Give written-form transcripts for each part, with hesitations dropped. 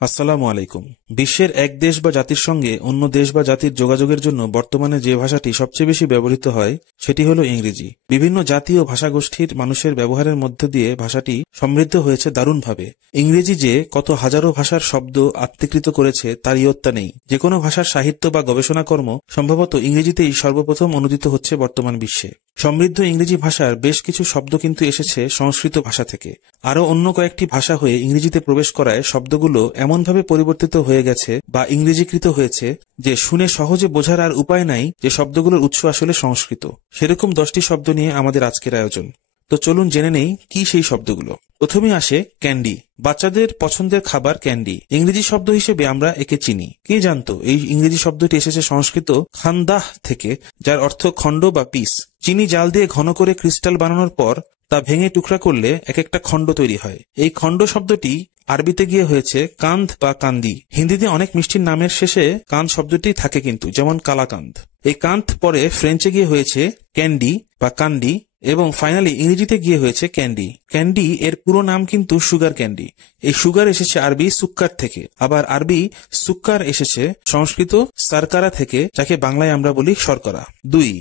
আসসালামু আলাইকুম। বিশ্বের এক দেশ বা জাতির সঙ্গে অন্য দেশ বা জাতির যোগাযোগের জন্য বর্তমানে যে ভাষাটি সবচেয়ে বেশি ব্যবহৃত হয় সেটি হলো ইংরেজি। বিভিন্ন জাতি ও ভাষাগোষ্ঠীর মানুষের ব্যবহারের মধ্য দিয়ে ভাষাটি সমৃদ্ধ হয়েছে দারুণভাবে। ইংরেজি যে কত হাজারো ভাষার শব্দ আত্মীকৃত করেছে তার ইয়ত্তা নেই। যে কোনো ভাষার সাহিত্য বা গবেষণাকর্ম সম্ভবত ইংরেজিতেই সর্বপ্রথম অনুদিত হচ্ছে বর্তমান বিশ্বে। সমৃদ্ধ ইংরেজি ভাষার বেশ কিছু শব্দ কিন্তু এসেছে সংস্কৃত ভাষা থেকে। আরও অন্য কয়েকটি ভাষা হয়ে ইংরেজিতে প্রবেশ করায় শব্দগুলো এমনভাবে পরিবর্তিত হয়ে গেছে বা ইংরেজিকৃত হয়েছে যে শুনে সহজে বোঝার আর উপায় নাই যে শব্দগুলোর উৎস আসলে সংস্কৃত। সেরকম 10টি শব্দ নিয়ে আমাদের আজকের আয়োজন। তো চলুন জেনে নেই কি সেই শব্দগুলো। প্রথমে আসে ক্যান্ডি। বাচ্চাদের পছন্দের খাবার ক্যান্ডি। ইংরেজি শব্দ হিসেবে আমরা একে চিনি। কে জানতো এই ইংরেজি শব্দটি এসেছে সংস্কৃত খান্দাহ থেকে, যার অর্থ খণ্ড বা পিস। চিনি জাল দিয়ে ঘন করে ক্রিস্টাল বানানোর পর তা ভেঙে টুকরা করলে এক একটা খণ্ড তৈরি হয়। এই খণ্ড শব্দটি আরবিতে গিয়ে হয়েছে কান্ধ বা কান্দি। হিন্দিতে অনেক মিষ্টির নামের শেষে কান্দ শব্দটি থাকে কিন্তু, যেমন কালাকান্দ। এই কান্দ পরে ফ্রেঞ্চে গিয়ে হয়েছে ক্যান্ডি বা কান্ডি এবং ফাইনালি ইংরেজিতে গিয়ে হয়েছে ক্যান্ডি। ক্যান্ডি এর পুরো নাম কিন্তু সুগার ক্যান্ডি। এই সুগার এসেছে আরবি সুক্কার থেকে, আবার আরবি সুক্কার এসেছে সংস্কৃত সারকারা থেকে, যাকে বাংলায় আমরা বলি শর্করা। 2.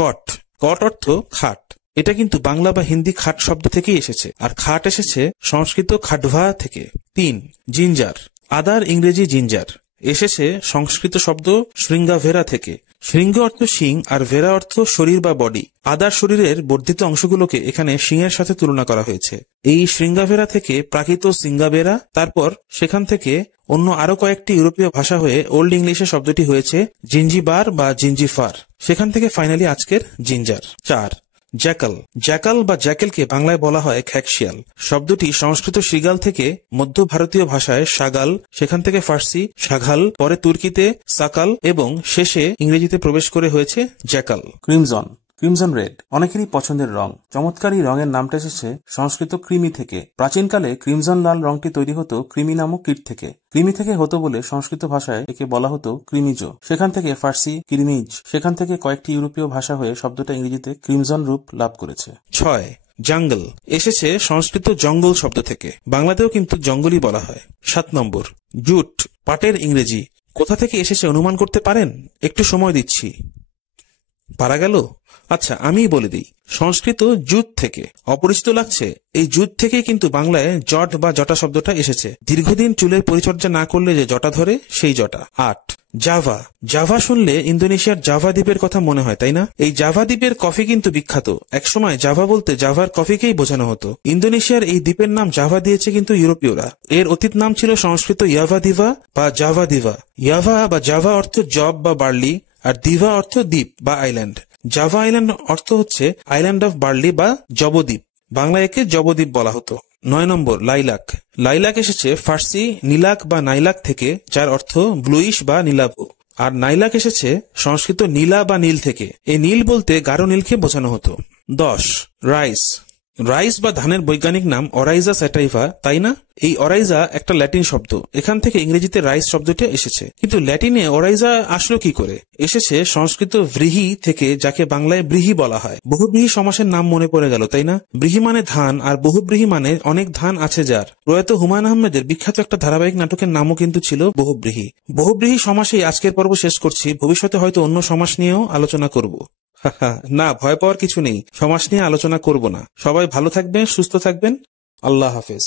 কট। কট অর্থ খাট। এটা কিন্তু বাংলা বা হিন্দি খাট শব্দ থেকেই এসেছে, আর খাট এসেছে সংস্কৃত খাটভা থেকে। 3. জিঞ্জার। আদার ইংরেজি জিঞ্জার এসেছে সংস্কৃত শব্দ শৃঙ্গাভেরা থেকে। শৃঙ্গ অর্থ শিং আর ভেরা অর্থ শরীর বা বডি। আদার শরীরের বর্ধিত অংশগুলোকে এখানে শিংয়ের সাথে তুলনা করা হয়েছে। এই শৃঙ্গাভেরা থেকে প্রাকৃত সিঙ্গাবেরা, তারপর সেখান থেকে অন্য আরো কয়েকটি ইউরোপীয় ভাষা হয়ে ওল্ড ইংলিশে শব্দটি হয়েছে জিঞ্জিবার বা জিঞ্জিফার, সেখান থেকে ফাইনালি আজকের জিঞ্জার। 4. জ্যাকাল। জ্যাকাল বা জ্যাকেলকে বাংলায় বলা হয় খ্যাকশিয়াল। শব্দটি সংস্কৃত শৃগাল থেকে মধ্য ভারতীয় ভাষায় সাগাল, সেখান থেকে ফার্সি সাঘাল, পরে তুর্কিতে সাকাল এবং শেষে ইংরেজিতে প্রবেশ করে হয়েছে জ্যাকাল। ক্রিমজন। ক্রিমজন রেড অনেকেরই পছন্দের রং। চমৎকার এই রঙের নামটা এসেছে সংস্কৃত কৃমি থেকে। প্রাচীনকালে ক্রিমজন লাল রংটি তৈরি হতো কৃমি নামক কীট থেকে। কৃমি থেকে হতো বলে সংস্কৃত ভাষায় একে বলা হতো ক্রিমিজ। সেখান থেকে ফার্সি কিরমিজ, সেখান থেকে কয়েকটি ইউরোপীয় ভাষা হয়ে শব্দটা ইংরেজিতে ক্রিমজন রূপ লাভ করেছে। 6. জঙ্গল। এসেছে সংস্কৃত জঙ্গল শব্দ থেকে, বাংলাতেও কিন্তু জঙ্গলই বলা হয়। 7 নম্বর জুট। পাটের ইংরেজি কোথা থেকে এসেছে অনুমান করতে পারেন? একটু সময় দিচ্ছি। পারা গেল? আচ্ছা, আমিই বলে দিই। সংস্কৃত জুট থেকে। অপরিচিত লাগছে? এই জুট থেকেই কিন্তু বাংলায় জট বা জটা শব্দটা এসেছে। দীর্ঘদিন চুলের পরিচর্যা না করলে যে জটা ধরে, সেই জটা। 8. জাভা। জাভা শুনলে ইন্দোনেশিয়ার জাভা দ্বীপের কথা মনে হয়, তাই না? এই জাভা দ্বীপের কফি কিন্তু বিখ্যাত। একসময় জাভা বলতে জাভার কফিকেই বোঝানো হতো। ইন্দোনেশিয়ার এই দ্বীপের নাম জাভা দিয়েছে কিন্তু ইউরোপীয়রা। এর অতীত নাম ছিল সংস্কৃত ইয়াভা দিভা বা জাভা দিভা। ইয়াভা বা জাভা অর্থ জব বা বার্লি, আর দিভা অর্থ দ্বীপ বা আইল্যান্ড। জাভা আইল্যান্ড অর্থ হচ্ছে আইল্যান্ড অফ বার্লি বা জবদ্বীপ। বাংলায় একে জবদ্বীপ বলা হতো। 9 নম্বর লাইলাক। লাইলাক এসেছে ফার্সি নীলাক বা নাইলাক থেকে, যার অর্থ ব্লুইশ বা নীলাভ। আর নাইলাক এসেছে সংস্কৃত নীলা বা নীল থেকে। এই নীল বলতে গাঢ় নীলকে বোঝানো হতো। 10. রাইস। রাইস বা ধানের বৈজ্ঞানিক নাম অরাইজা স্যাটাইভা, তাই না? এই অরাইজা একটা ল্যাটিন শব্দ। এখান থেকে ইংরেজিতে রাইস শব্দটি এসেছে। কিন্তু ল্যাটিনে অরাইজা আসলো কি করে? এসেছে সংস্কৃত ব্রীহি থেকে, যাকে বাংলায় ব্রীহি বলা হয়। বহুব্রীহি সমাসের নাম মনে পড়ে গেল, তাই না? ব্রীহি মানে ধান, আর বহুব্রীহি মানে অনেক ধান আছে যার। প্রয়াত হুমায়ুন আহমেদের বিখ্যাত একটা ধারাবাহিক নাটকের নামও কিন্তু ছিল বহুব্রীহি। বহুব্রীহি সমাসেই আজকের পর্ব শেষ করছি। ভবিষ্যতে হয়তো অন্য সমাস নিয়েও আলোচনা করব। না, ভয় পাওয়ার কিছু নেই, সমাস নিয়ে আলোচনা করব না। সবাই ভালো থাকবেন, সুস্থ থাকবেন। আল্লাহ হাফেজ।